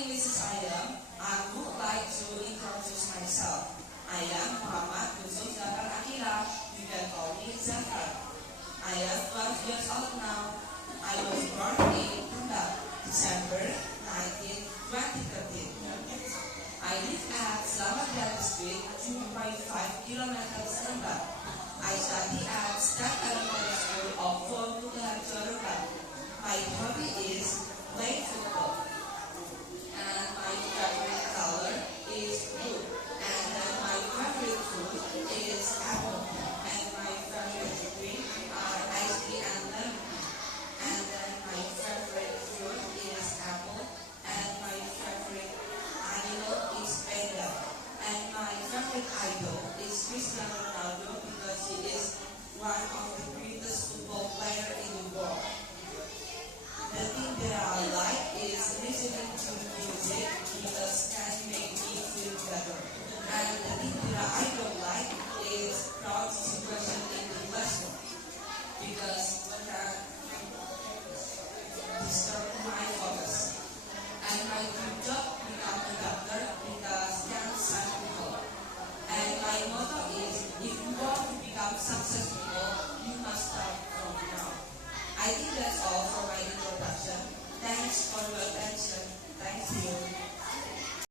name is Ayam. I would like to introduce myself. I am Muhammad Yusuf Zafar Akila. You can call me Zafar. I am 12 years old now. I was born in Tunda, December 19, 2013. I live at Selamat Raya Street, 2.5 kilometers Tunda. I study at State Elementary School of Formular Jordan. My hobby is playing football.